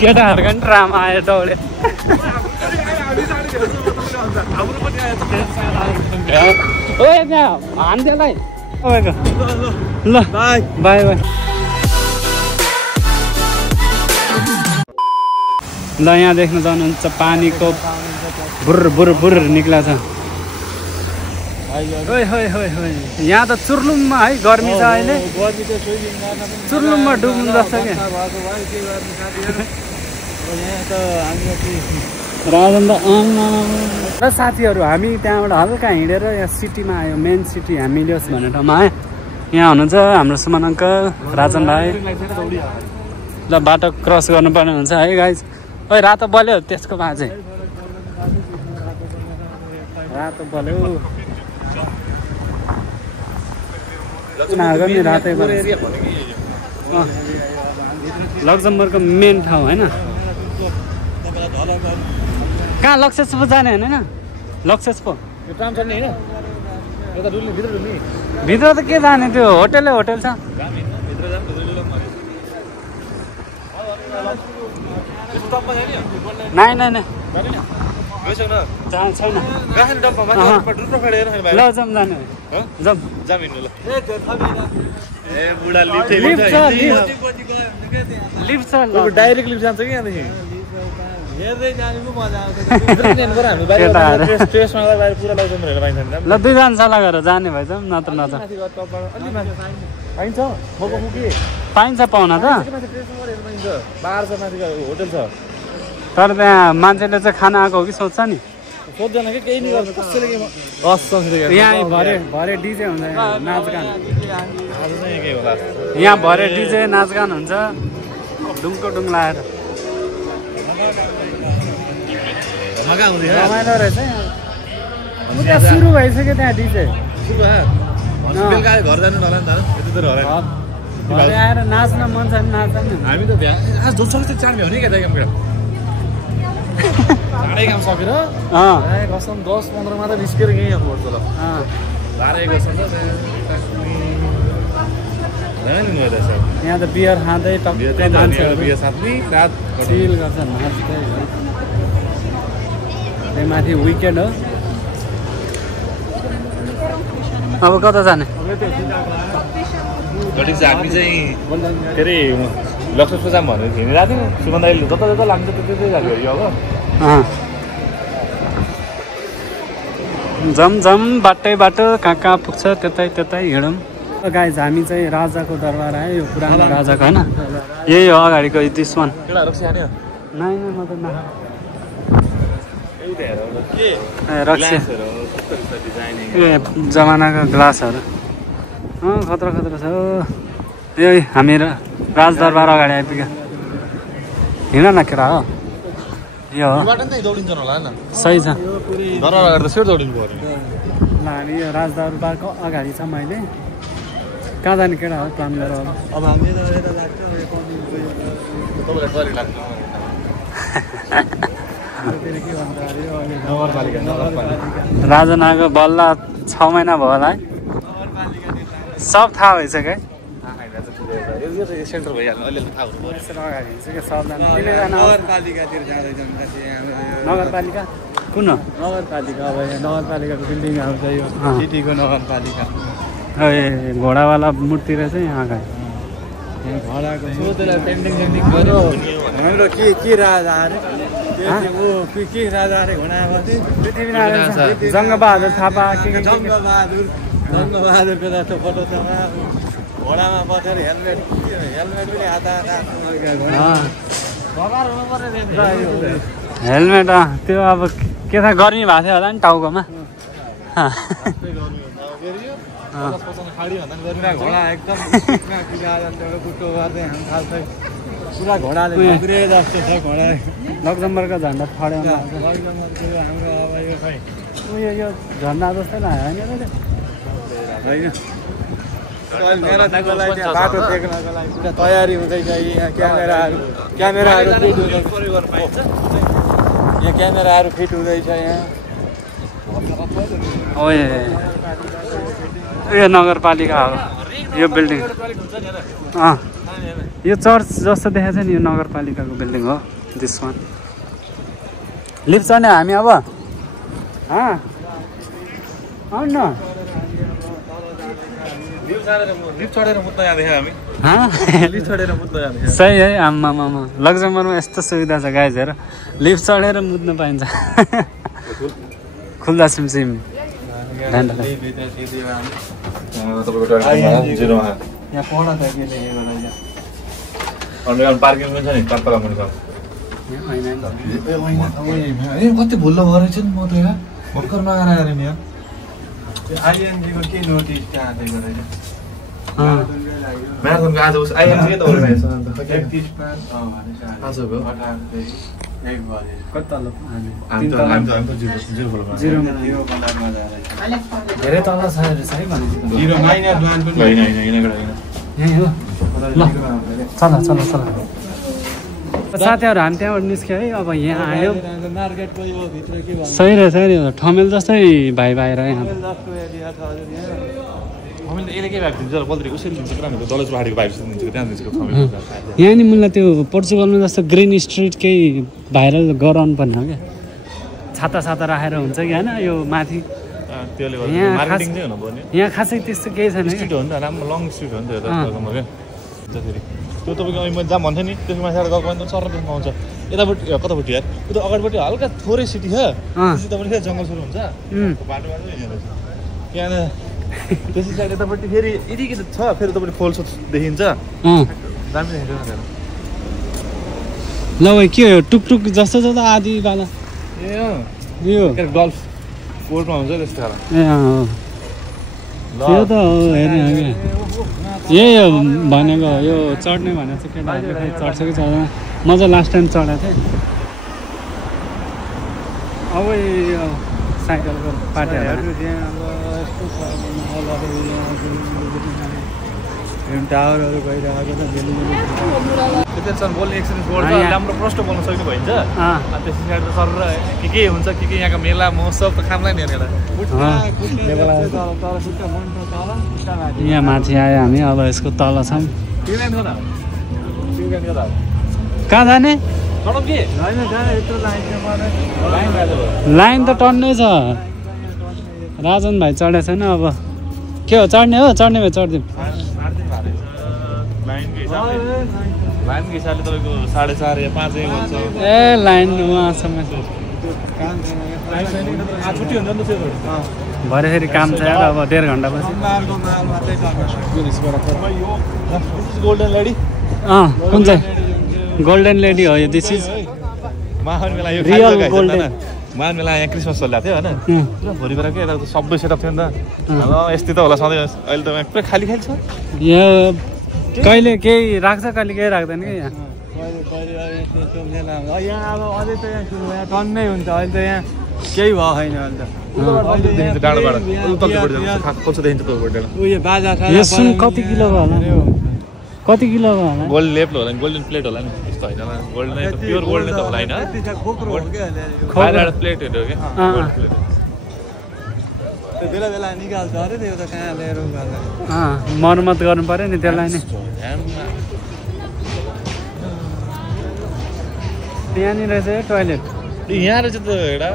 केटाहरूको पनि ड्रामा आयो दौडे हान्देलाई ल बाई बाई बाई ल यहाँ देख्न जानुहुन्छ पानीको बुर बुर बुर निक्ला छ यहाँ त चुर्लुममा है गर्मी छ अहिले चुर्लुममा डुब्नु जस्तो क्या राजन त र साथीहरू हामी त्यहाँबाट हल्का हिँडेर यहाँ सिटीमा आयो मेन सिटी हामीलियोस् भन्ने ठाउँमा आयो यहाँ हुनुहुन्छ हाम्रो सुमन अङ्कल राजन भाइ ल बाटो क्रस गर्नुपर्ने हुन्छ है गाइज ओइ रातो बल्यो त्यसको बाजे रातो बल्यो रातै लक्जमबर्गको मेन ठाउँ होइन कहाँ लक्सेसपो जाने होइन लक्सेसपो भित्र त के जाने त्यो होटेल छ नाइ छैन ल जाउँ जाने लिफ्ट छ डाइरेक्ट लिफ्ट जान्छ कि यहाँदेखि ल दुईजना सल्लाह गरेर जाने भएछ नत्र पाइन्छ पाउन त होटल छ तर त्यहाँ मान्छेले चाहिँ खाना आएको हो कि सोध्छ नि सोध्दैन कि केही नि गर्छ कसैले यहाँ भरे डिजे हुन्छ नाचगान यहाँ भरे डिजे नाचगान हुन्छ डुङको डुङ लाएर रमाइलो रहेछ यहाँ सुरु भइसक्यो त्यहाँ डिजे घर जानु होला नि त भरे आएर नाच्न मन छ भने नाच्छ नि हामी त आज जोसँग चाहिँ चाँड भ्याउने क्या दाइकामबाट चाँडै काम सकेर कसम 10-15 मात्र निस्केर यहीँ आउनुपर्छ ल 12-1 यहाँ त बियर खाँदै टक्कै मान्छेहरू चिल गर्छन् नाच्दै माथि विकेन्ड हो अब कता जाने हामी चाहिँ के अरे लक्ष्मी जाम भनेर हिँडिरहेको थियौँ सुमन दाइले जता जता लाग्छ त्यतै जान्यो अब जम बाटै बाटो कहाँ पुग्छ त्यतै हिँडौँ गाइज हामी चाहिँ राजाको दरबार आयो यो पुरानो राजाको होइन यही हो अगाडिको दिस वान नाइ म त जमानाको ग्लासहरू खतरा छ यही हामी राजदरबार अगाडि आइपुग्यो हिँड न केटा हो यो सही छ ल हामी यो राजदरबारको अगाडि छ मैले कहाँ जाने केटा हो प्लान गर अब राजन आएको बल्ल 6 महिना भयो होला है सब थाहा भइसक्यो सेन्टर भइहाल्नु अलिअलि थाहा नगरपालिका कुन नगरपालिका अब नगरपालिकाको बिल्डिङ आउँछ यो सिटीको नगरपालिका घोडावाला मूर्ति रहेछ यहाँ अगाडि घोडाको पेन्टिङ गर्यो हाम्रो के राजा अरे के राजा अरे घोडामा पृथ्वीनारायण जङ्गबहादुर थापा जङ्गबहादुरको जस्तो फोटो छ घोडामा बसेर हेलमेट पनि हेलमेट त्यो अब के थाहा गर्मी भएको थियो होला नि टाउकोमा पुरा घोडाले जस्तो छ घोडा लक्जमबर्गको झन्डा फड्याउनु उयो यो झन्डा जस्तै लाग्यो होइन बाटो देख्नको लागि पुरा तयारी हुँदैछ यहाँ क्यामेराहरू फिट हुँदैछ यहाँ ओए यो नगरपालिका हो यो बिल्डिङ यो चर्च जस्तो देखाएको छ नि यो नगरपालिकाको बिल्डिङ हो दिस वान लिफ्ट चढ्ने हामी अब आउनु न सही है आम्मामा लक्जमबर्गमा यस्तो सुविधा छ गाइज हेर लिफ्ट चढेर मुद्न पाइन्छ खुल्दा सिमसिम पार्किङ पनि छ नि कता कति भुल्लो भएर चाहिँ म त यहाँ भर्खर नगएर नि यहाँ आइएनजीको के नोटिस त्यहाँ दिएको रहेछ म्याराथनको आज उस आइएनजी के त अर्गनाइज छ अन्त 31 आजको 18 कति तल हामी त जिरो धेरै तल छ रहेछ है भनेपछि जिरो माइनस मान पनि हैन यही हो ल चल साथीहरु हामी त्यहाँबाट निस्क्यो है अब यहाँ आयो मार्केटको यो भित्र के भन्छ सही रहेछ नि ठमेल जस्तै भाइ बाहिर यहाँ यसले के भाइ दिन्छ बल्दरी उसैले दिन्छ पुरा डलज पहाडीको भाइ दिन्छ त्यहाँ दिन्छ यहाँ नि मलाई त्यो पोर्चुगलमा जस्तो ग्रिन स्ट्रिट केही भाइरल गराउनु पर्ने हो क्या छाता राखेर हुन्छ कि होइन यो माथि त्यसले गर्दा मार्केटिङ चाहिँ हुनुपर्ने यहाँ खासै त्यस्तो केही छैन स्ट्रिट हो नि त राम्रो लङ स्ट्रिट हो नि त फेरि त्यो तपाईँको अहिले मैले जहाँ भन्थेँ नि त्यसको माथिबाट गएको भने सर देख्न पाउँछ यतापट्टि कतापट्टि यार उता अगाडिपट्टि हल्का थोरै सिटी छ त्यसपछि तपाईँले फेरि जङ्गल सुरु हुन्छ बाटो हिँडेर त्यहाँ त्यसै साइड यतापट्टि फेरि यति छ फेरि तपाईँले खोल्सो देखिन्छ दामी देखिन्छ ल भाइ के हो टुकटुक जस्तो छ त आदिवाला यो गल्फ कोर्टमा हुन्छ त्यस्तो खालको त्यो त हो हेर्ने हो क्या यही हो भनेको यो चढ्ने भनेको चाहिँ केटाहरूले चढ्छ कि चढ्दैन म चाहिँ लास्ट टाइम चढाएको थिएँ अब यो साइकलको पार्टीहरू टावरहरू भइरहेको छ बोल्ने एक्सपिरियन्स बोल्छ राम्रो प्रष्ट बोल्न सक्नु भइन्छ अनि त्यसै साइड त सर के हुन्छ के यहाँको मेला महोत्सव त खामलाई नि यहाँ माथि आयो हामी अब यसको तल छौँ कहाँ जाने लाइन त टन्नै छ राजन भाइ चढेको छैन अब के हो चढ्ने हो चढ्ने भए चढिदिउँ लाइनको हिसाबले तपाईँको 4:30 या 5 हुन्छ ए लाइन उहाँसम्म छुट्टी हुन्छ नि त भरे फेरि काम छ यार अब 1.5 घन्टापछि गोल्डन लेडी कुन चाहिँ गोल्डन लेडी हो यो दिस इज महान मेला यो रियल गोल्डन महान मेला यहाँ क्रिसमस चलिरहेको थियो होइन पुरा भोलि बेला के यता सबै सेटअप थियो नि त ल यस्तै त होला सधैँ अहिले त पुरा खाली छ यो कहिले केही राख्छ कहिले केही राख्दैन कि यहाँ अब अझै त यहाँ सुरु भयो टन्नै हुन्छ अहिले त यहाँ केही भयो छैन अहिले त उयो बाजा यो सुन कति किलोको होला कति किलोको होला गोल्डन लेप होला नि गोल्डन प्लेट होला नि यस्तो होइन गोल्डन प्योर गोल्डन त होला होइन प्लेटहरू हो क्या बेला बेला निकाल्छ अरे त्यो त कहाँ लिएर मर्मत गर्नु पर्यो नि त्यसलाई नै यहाँनिर चाहिँ टोइलेट यहाँ रहेछ त एउटा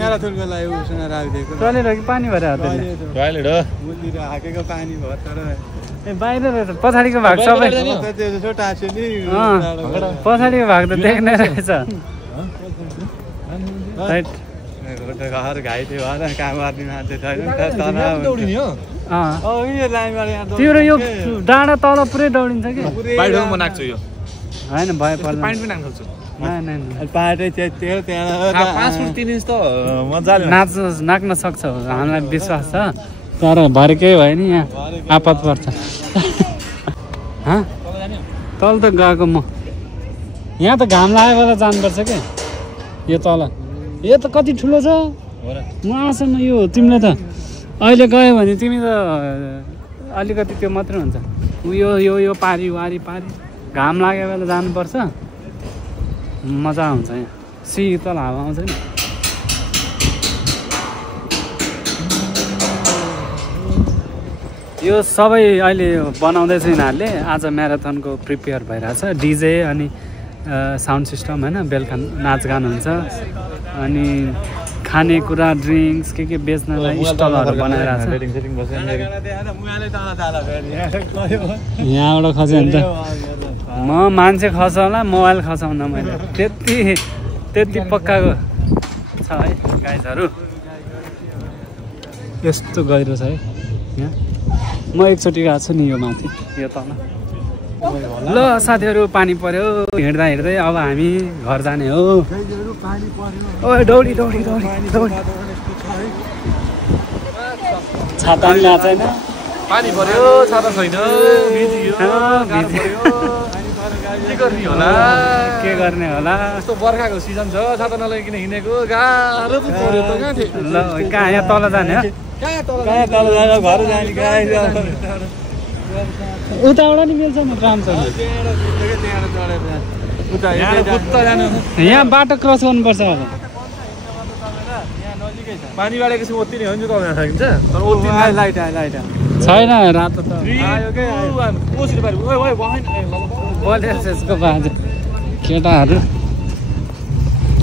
म्याराथनको लागि उसँग राखिदिएको टोइलेट हो कि पानी भएर टोइलेट हो मुतिर हाकेको पानी भयो तर ए बाहिर रहेछ पछाडिको भाग सबै त्यो टाँस्यो नि पछाडिको भाग त देख्ने रहेछ घर घाइते भएर काम गर्ने मान्छे छैन तिम्रो यो डाँडा तल पुरै दौडिन्छ कि बाहिर म नाच्छु यो होइन भए पर्ला पानी पनि नाच्न सक्छु पाटै त्यो त्यहाँ 5 फुट 3 इन्च त मजाले नाच्न सक्छ हामीलाई विश्वास छ तर भरे केही भयो नि यहाँ आपत पर्छ तल त गएको म यहाँ त घाम लागेको बेला जानुपर्छ क्या यो तल यो त कति ठुलो छ उहाँसम्म यो तिमीले त अहिले गयो भने तिमी त अलिकति त्यो मात्रै हुन्छ यो पारी वारी पारी घाम लागेको बेला जानुपर्छ मजा आउँछ यहाँ शीतल हावा आउँछ नि यो सबै अहिले बनाउँदैछ यिनीहरूले आज म्याराथनको प्रिपेयर भइरहेछ डिजे अनि साउन्ड सिस्टम होइन बेलुका नाचगान हुन्छ अनि खानेकुरा ड्रिङ्क्स के बेच्नलाई स्टलहरू बनाइरहेछ यहाँबाट खस्यो भने त म मान्छे खसाउँला मोबाइल खसाउँदा मैले त्यति पक्काको छ है गाइजहरू यस्तो गहिरो छ है यहाँ म एकचोटि गएको छु नि यो माथि यो तल ल साथीहरू पानी पर्यो हिँड्दा हिँड्दै अब हामी घर जाने हो ओ दौडी दौडी दौडी दौडी छाता पनि ल्याएको छैन पानी पर्यो छाता छैन के गर्ने होला के गर्ने होला यस्तो बर्खाको सिजन छ छाता नलगाइकन हिँडेको गाह्रो पो पर्यो त ल कहाँ यहाँ तल जाने हो घर जाने उताबाट नि मिल्छ नि ट्राम छ यहाँ बाटो क्रस गर्नुपर्छ अब पानी बाढेको छु ओत्ति नै हो नि त उहाँ सकिन्छ तर ओत्ति लाइट छैन रातो त कोसिस पारे ओइ ओइ भएन बलेसको बाजे केटाहरू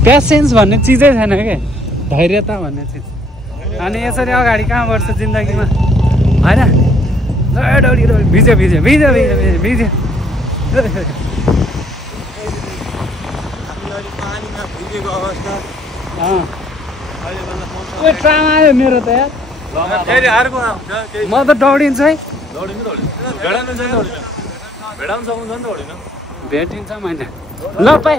पेसेन्स भन्ने चिजै छैन क्या धैर्यता भन्ने चिज अनि यसरी अगाडि कहाँ बढ्छ जिन्दगीमा होइन डौडी डौडी भिज्यो भिज्यो भिज्यो भिज्यो भिज्यो भिज्यो ट्राम आयो मेरो त यार म त दौडिन्छु है भेटिन्छ मैले ल पाइ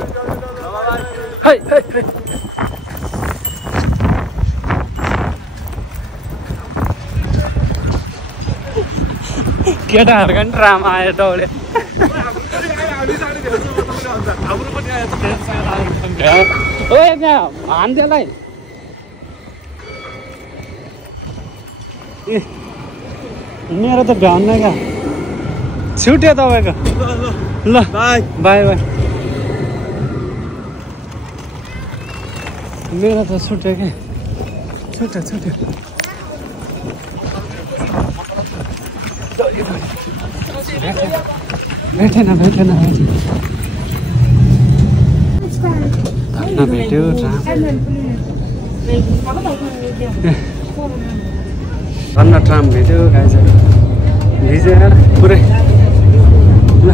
केटाहरूको पनि ट्राम आयो दौडे हान्थ्योलाई मेरो त भ्याउन्न क्या छुट्यो तपाईँको ल बाई बाई बाई मेरो त छुट्यो क्या छुट्यो भेटेन भेट्यो भन्न ट्राम भेट्यो गाइजहरू भिजेर पुरै ल